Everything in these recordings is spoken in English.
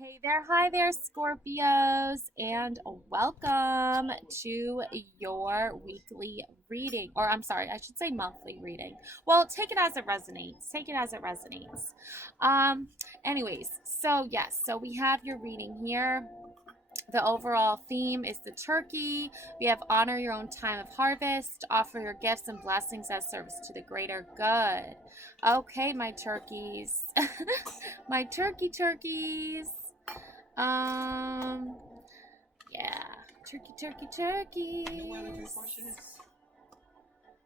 Hey there, hi there, Scorpios, and welcome to your weekly reading, or I'm sorry, I should say monthly reading. Well, take it as it resonates. Take it as it resonates. Um, anyways, so yes, so we have your reading here. The overall theme is the turkey. We have honor your own time of harvest, offer your gifts and blessings as service to the greater good. Okay, my turkeys. My turkeys. Um, yeah. Turkeys. You know where the toothbrush is?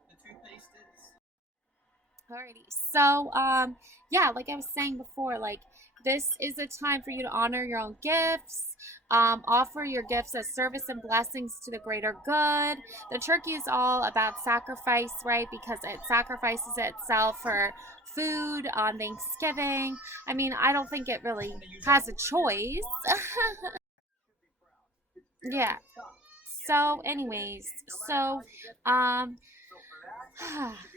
The toothpaste is? Alrighty. So, yeah, like I was saying before, like this is a time for you to honor your own gifts, offer your gifts as service and blessings to the greater good. The turkey is all about sacrifice, right? Because it sacrifices itself for food on Thanksgiving. I mean, I don't think it really has a choice. Yeah. So, anyways, so um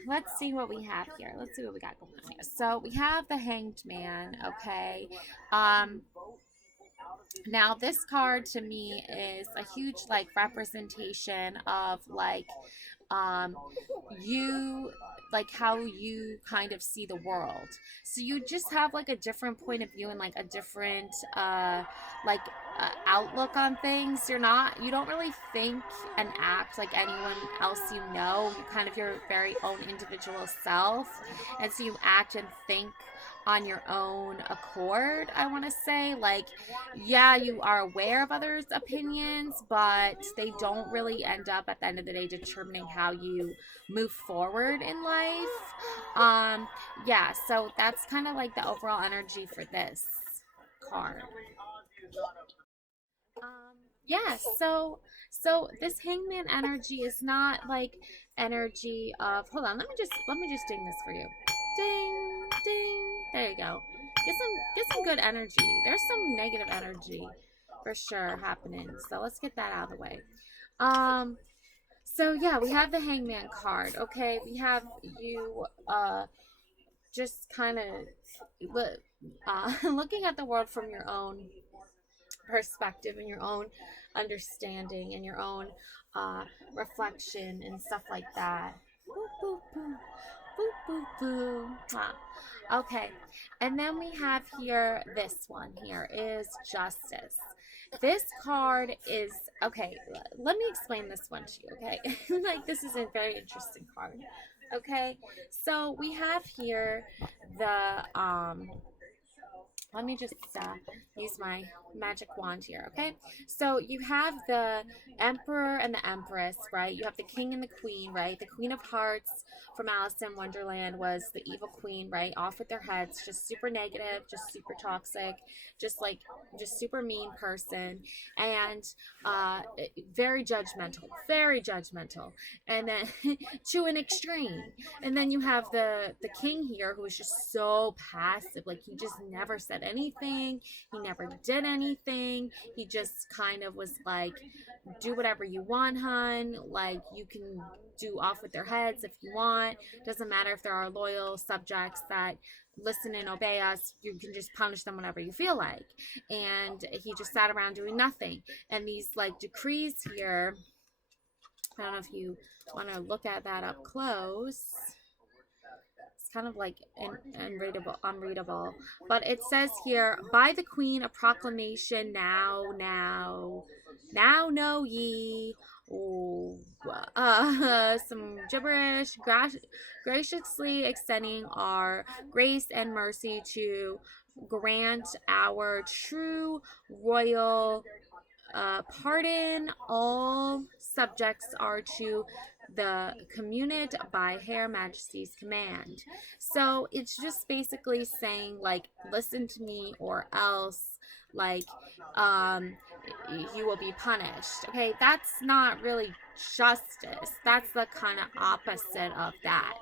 let's see what we have here. Let's see what we got going on here. So we have the Hanged Man, okay. Um Now this card to me is a huge like representation of um you like how you kind of see the world. So you just have like a different point of view and like a different like outlook on things. You don't really think and act like anyone else you know. You kind of your very own individual self, and so you act and think on your own accord. I want to say, like, yeah, you are aware of others' opinions, but they don't really end up at the end of the day determining how you move forward in life. Um, yeah, so that's kind of like the overall energy for this card. Um, yeah, so this hangman energy is not like energy of hold on, let me just ding this for you. Ding, ding. There you go. Get some good energy. There's some negative energy for sure happening. So let's get that out of the way. Um so yeah, we have the hangman card. Okay, we have you just kind of looking at the world from your own perspective and your own understanding and your own uh, reflection and stuff like that. Boop, boop, boop. Boop, boop, boop. Okay, and then we have here this one here is justice. This card is okay. Let me explain this one to you. Okay, like this is a very interesting card. Okay, so we have here the let me just use my magic wand here, okay? So you have the emperor and the empress, right? You have the king and the queen, right? The queen of hearts from Alice in Wonderland was the evil queen, right? Off with their heads, just super negative, just super toxic, just like just super mean person, and uh very judgmental, very judgmental, and then to an extreme. And then you have the king here who is just so passive, like he just never said anything, he never did anything, he just kind of was like, do whatever you want, hun, like you can do off with their heads if you want, doesn't matter if there are loyal subjects that listen and obey us, you can just punish them whenever you feel like. And he just sat around doing nothing. And these like decrees here, I don't know if you want to look at that up close. It's kind of like unreadable. But it says here, by the queen, a proclamation now know ye. Oh, some gibberish, graciously extending our grace and mercy to grant our true royal pardon. All subjects are to the communed by Her Majesty's command. So it's just basically saying, like, listen to me or else, like, um, you will be punished. Okay, that's not really justice. That's the kind of opposite of that.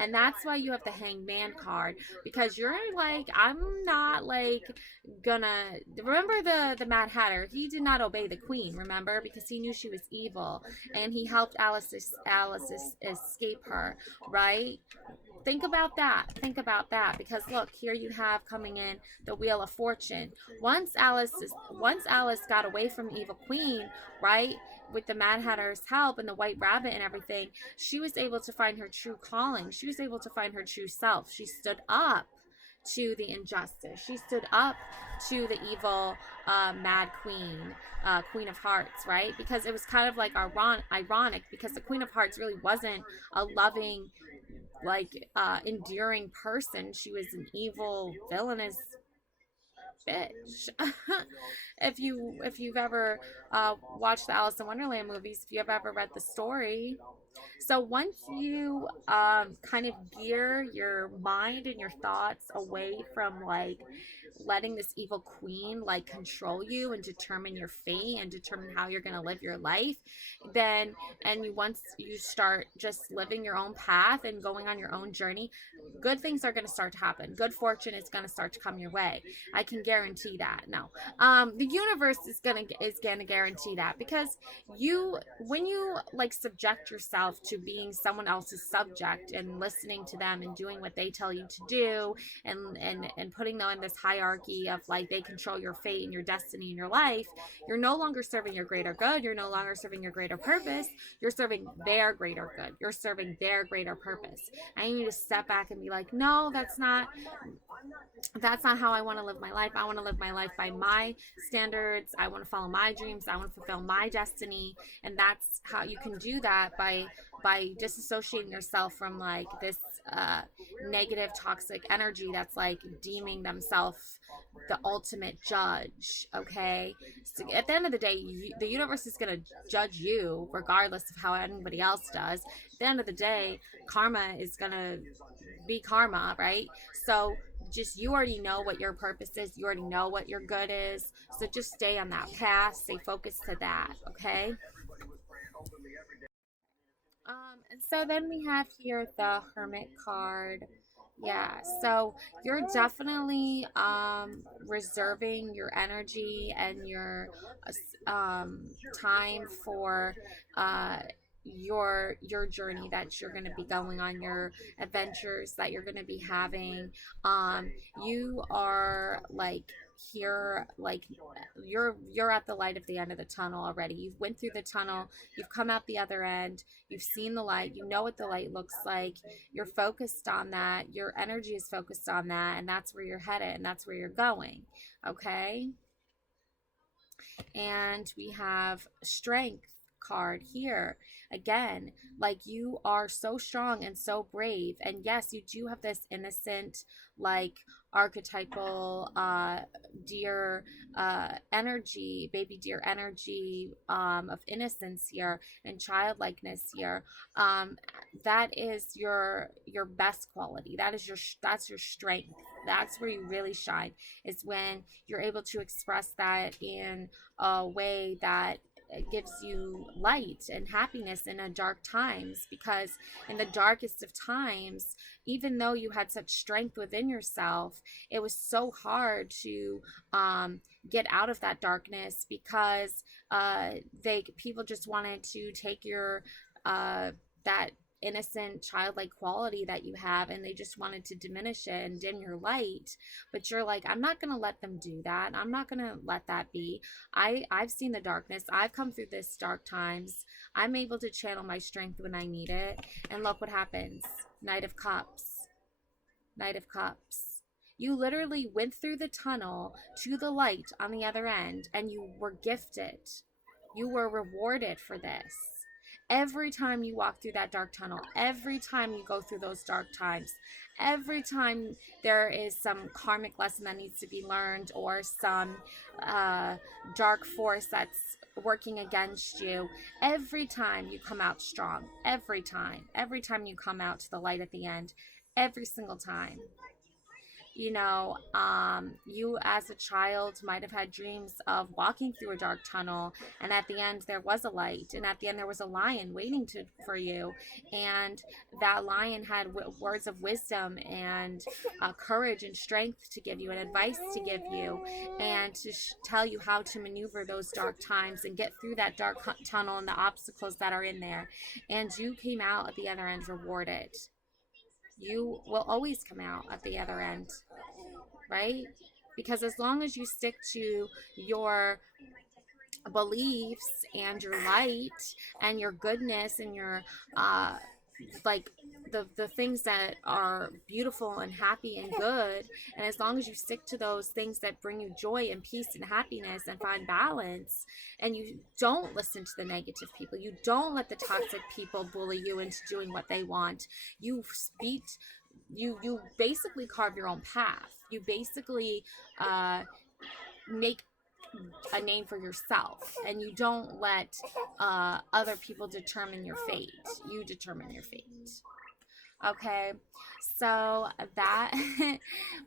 And that's why you have the hangman card, because you're like, I'm not like gonna remember the Mad Hatter. He did not obey the queen, remember, because he knew she was evil, and he helped Alice escape her, right? Think about that. Think about that. Because look, here you have coming in the Wheel of Fortune. Once Alice got away from the Evil Queen, right? With the Mad Hatter's help and the White Rabbit and everything, she was able to find her true calling. She was able to find her true self. She stood up to the injustice. She stood up to the evil Mad Queen, Queen of Hearts, right? Because it was kind of like ironic because the Queen of Hearts really wasn't a loving, like endearing person. She was an evil, villainous bitch. If you've ever watched the Alice in Wonderland movies, if you've ever read the story, so once you kind of gear your mind and your thoughts away from like letting this evil queen like control you and determine your fate and determine how you're going to live your life, then once you start just living your own path and going on your own journey, good things are going to start to happen. Good fortune is going to start to come your way. I can guarantee that. No, the universe is gonna guarantee that, because when you like subject yourself to being someone else's subject and listening to them and doing what they tell you to do, and putting them in this hierarchy of like they control your fate and your destiny in your life, you're no longer serving your greater good. You're no longer serving your greater purpose. You're serving their greater good. You're serving their greater purpose. I need to step back and be like, no, that's not how I want to live my life. I want to live my life by my standards. I want to follow my dreams. I want to fulfill my destiny. And that's how you can do that, by disassociating yourself from like this negative, toxic energy that's like deeming themselves the ultimate judge. Okay, so at the end of the day, the universe is going to judge you regardless of how anybody else does. At the end of the day, karma is going to be karma, right? So just, you already know what your purpose is. You already know what your good is. So just stay on that path. Stay focused to that. Okay. And so then we have here the Hermit card. Yeah, so you're definitely reserving your energy and your time for your journey that you're going to be going on, your adventures that you're going to be having. You are like here, like you're at the light of the end of the tunnel already. You've went through the tunnel, you've come out the other end, you've seen the light, you know what the light looks like, you're focused on that, your energy is focused on that, and that's where you're headed and that's where you're going. Okay. And we have Strength card here again. Like, you are so strong and so brave, and yes, you do have this innocent, like archetypal deer energy, baby deer energy, of innocence here and childlikeness here. That is your best quality. That's your strength. That's where you really shine, is when you're able to express that in a way that gives you light and happiness in a dark times. Because in the darkest of times, even though you had such strength within yourself, it was so hard to get out of that darkness, because people just wanted to take your that innocent childlike quality that you have, and they just wanted to diminish it and dim your light. But you're like, I'm not gonna let them do that. I'm not gonna let that be. I've seen the darkness. I've come through this dark times. I'm able to channel my strength when I need it. And look what happens. Knight of Cups. Knight of Cups. You literally went through the tunnel to the light on the other end, and you were gifted. You were rewarded for this. Every time you walk through that dark tunnel, every time you go through those dark times, every time there is some karmic lesson that needs to be learned, or some dark force that's working against you, every time you come out strong. Every time you come out to the light at the end, every single time. You know, you as a child might have had dreams of walking through a dark tunnel, and at the end there was a light, and at the end there was a lion waiting for you, and that lion had words of wisdom and courage and strength to give you, and advice to give you, and to tell you how to maneuver those dark times and get through that dark tunnel and the obstacles that are in there. And you came out at the other end rewarded. you will always come out at the other end, right? Because as long as you stick to your beliefs and your light and your goodness and your uh like the things that are beautiful and happy and good, and as long as you stick to those things that bring you joy and peace and happiness and find balance, and you don't listen to the negative people, you don't let the toxic people bully you into doing what they want, you beat you basically carve your own path. You basically make a name for yourself, and you don't let other people determine your fate. You determine your fate. Okay, so that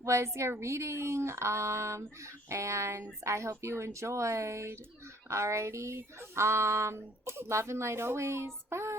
was your reading, and I hope you enjoyed. Alrighty, love and light always. Bye.